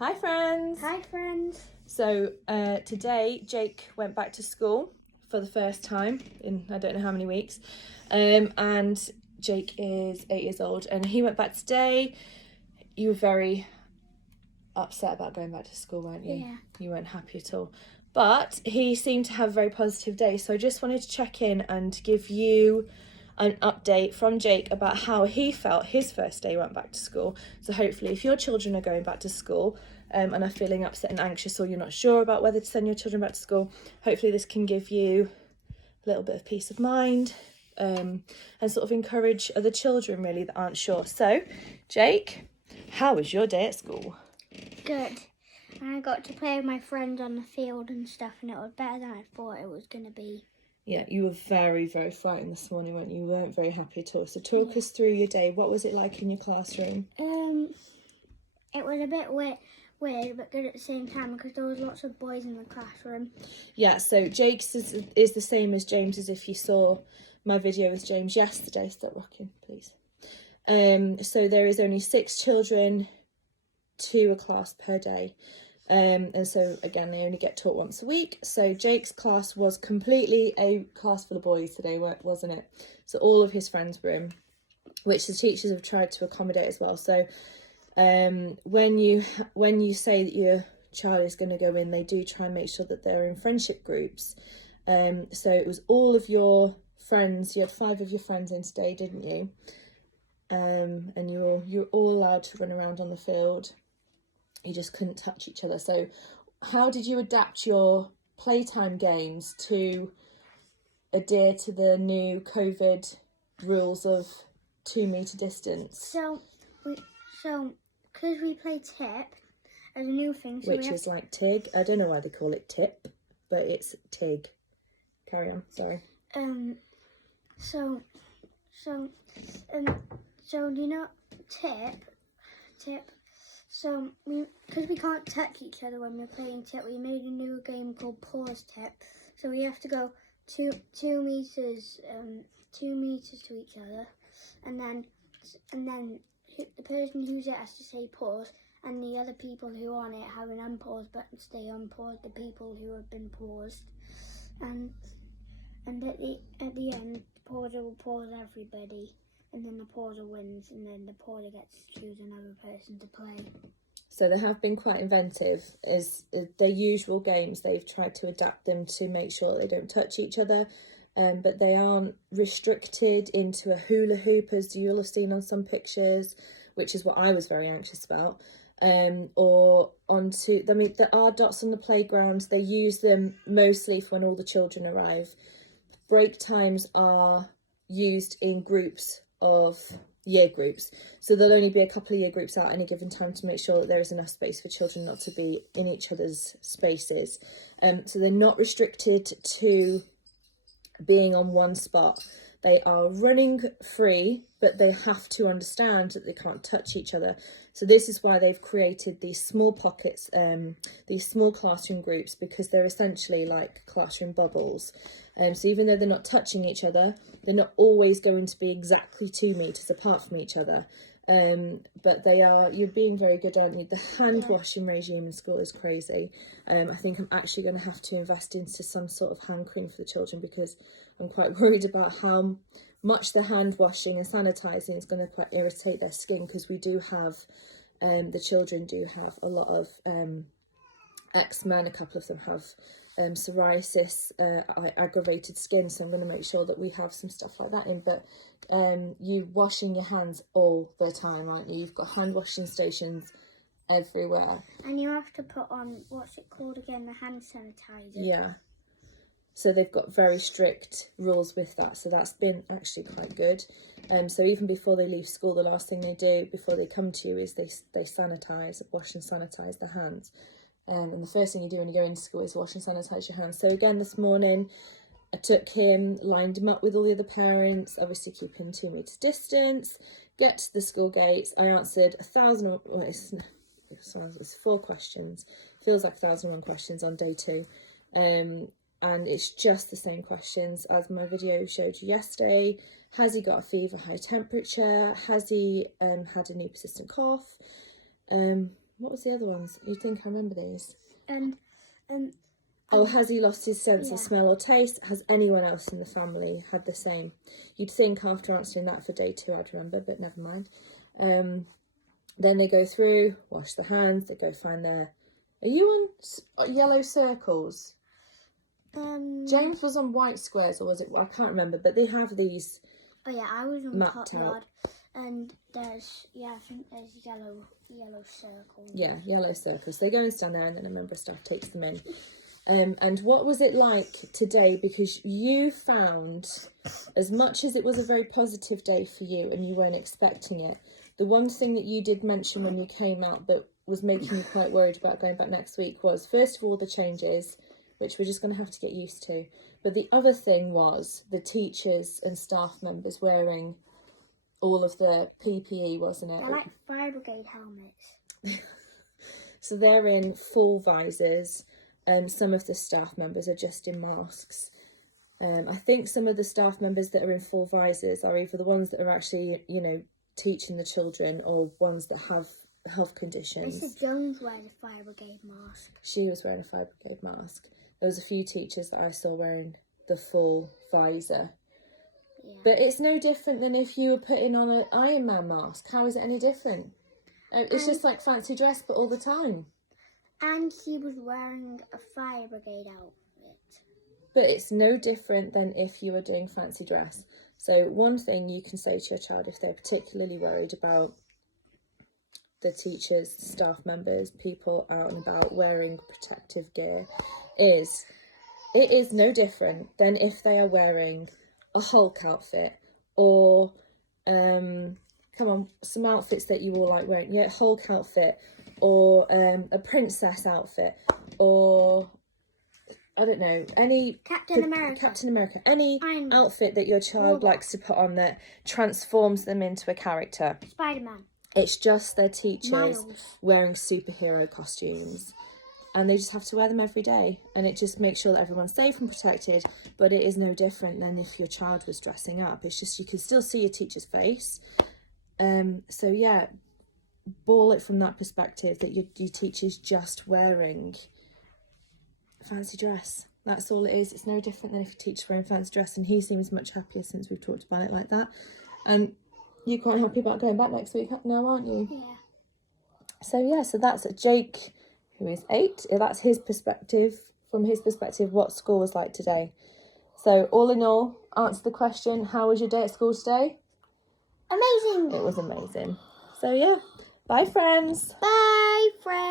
Hi friends! Hi friends! So today Jake went back to school for the first time in I don't know how many weeks, and Jake is 8 years old and he went back today. You were very upset about going back to school, weren't you? Yeah. You weren't happy at all. But he seemed to have a very positive day, so I just wanted to check in and give you an update from Jake about how he felt his first day went back to school. So hopefully if your children are going back to school and are feeling upset and anxious, or you're not sure about whether to send your children back to school, hopefully this can give you a little bit of peace of mind and sort of encourage other children really that aren't sure. So Jake, how was your day at school? Good. I got to play with my friends on the field and stuff, and it was better than I thought it was going to be. Yeah, you were very, very frightened this morning, weren't you? You weren't very happy at all. So talk us through your day. What was it like in your classroom? It was a bit weird, but good at the same time because there was lots of boys in the classroom. Yeah, so Jake's is the same as James's. If you saw my video with James yesterday, stop rocking, please. So there is only 6 children to a class per day. And so again, they only get taught once a week. So Jake's class was completely a class for the boys today, wasn't it? So all of his friends were in, which the teachers have tried to accommodate as well. So when you say that your child is going to go in, they do try and make sure that they're in friendship groups. So it was all of your friends. You had 5 of your friends in today, didn't you? And you're all allowed to run around on the field. You just couldn't touch each other. So how did you adapt your playtime games to adhere to the new COVID rules of 2 metre distance? So because we play tip as a new thing, so which is like TIG. I don't know why they call it tip, but it's TIG. Carry on, sorry. So you know tip. So because we can't touch each other when we're playing tip, we made a new game called pause tip. So we have to go 2 meters to each other, and then the person who's it has to say pause, and the other people who are on it have an unpause button, stay unpaused, the people who have been paused, and at the end, the pauser will pause everybody, and then the pauser wins, and then the pauser gets to choose another person to play. So they have been quite inventive. As their usual games, they've tried to adapt them to make sure they don't touch each other, but they aren't restricted into a hula hoop, as you'll have seen on some pictures, which is what I was very anxious about. Or onto, I mean, there are dots on the playground. They use them mostly for when all the children arrive. Break times are used in groups of year groups, so there'll only be a couple of year groups out at any given time to make sure that there is enough space for children not to be in each other's spaces. So they're not restricted to being on one spot. They are running free, but they have to understand that they can't touch each other. So this is why they've created these small pockets, these small classroom groups, because they're essentially like classroom bubbles. So even though they're not touching each other, they're not always going to be exactly 2 meters apart from each other. But they are, you're being very good, aren't you? The hand washing regime in school is crazy. I think I'm actually going to have to invest into some sort of hand cream for the children, because I'm quite worried about how much the hand washing and sanitizing is going to quite irritate their skin, because we do have, the children do have a lot of eczema, and a couple of them have psoriasis, aggravated skin, so I'm going to make sure that we have some stuff like that in. But you washing your hands all the time, aren't you? You've got hand washing stations everywhere, and you have to put on, what's it called again, the hand sanitizer. Yeah, so they've got very strict rules with that, so that's been actually quite good. So even before they leave school, the last thing they do before they come to you is they sanitize, wash and sanitize their hands. And the first thing you do when you go into school is wash and sanitize your hands. So again, this morning I took him, lined him up with all the other parents, obviously keeping 2 meters distance, get to the school gates. I answered 1,000, well, it's 4 questions, feels like 1,001 questions on day 2. And it's just the same questions as my video showed you yesterday. Has he got a fever, high temperature? Has he had a new persistent cough? What was the other ones? You think I remember these? Oh, has he lost his sense of smell or taste? Has anyone else in the family had the same? You'd think after answering that for day 2 I'd remember, but never mind. Then they go through, wash their hands, they go find their... Are you on yellow circles? James was on white squares, or was it? I can't remember, but they have these. Oh yeah, I was on mapped top out. yard, and there's I think there's yellow circles. Yeah, yellow circles. They go and stand there, and then a member of staff takes them in. And what was it like today? Because you found, as much as it was a very positive day for you, and you weren't expecting it, the one thing that you did mention when you came out that was making you quite worried about going back next week was, first of all, the changes, which we're just going to have to get used to. But the other thing was the teachers and staff members wearing all of the PPE, wasn't it? They're like fire brigade helmets. So they're in full visors. Some of the staff members are just in masks. I think some of the staff members that are in full visors are either the ones that are actually, teaching the children, or ones that have health conditions. Mrs. Jones wears a fire brigade mask. She was wearing a fire brigade mask. There was a few teachers that I saw wearing the full visor. Yeah. But it's no different than if you were putting on an Iron Man mask. How is it any different? It's just like fancy dress, but all the time. And she was wearing a fire brigade outfit. But it's no different than if you were doing fancy dress. So one thing you can say to your child if they're particularly worried about the teachers, staff members, people out and about wearing protective gear is, it is no different than if they are wearing a Hulk outfit or, some outfits that you all like wearing. Yeah, Hulk outfit or a princess outfit or... I don't know, any... Captain America. Any outfit that your child likes to put on that transforms them into a character. Spider-Man. It's just their teachers Miles. wearing superhero costumes. And they just have to wear them every day. And it just makes sure that everyone's safe and protected. But it is no different than if your child was dressing up. It's just you can still see your teacher's face. So yeah, ball it from that perspective that your teacher's just wearing... fancy dress. That's all it is. It's no different than if your teacher's wearing fancy dress, and he seems much happier since we've talked about it like that. And you're quite happy about going back next week now, aren't you? Yeah. So that's Jake, who is 8. That's his perspective. From his perspective, what school was like today. So all in all, answer the question, how was your day at school today? Amazing. It was amazing. So yeah, bye friends. Bye friends.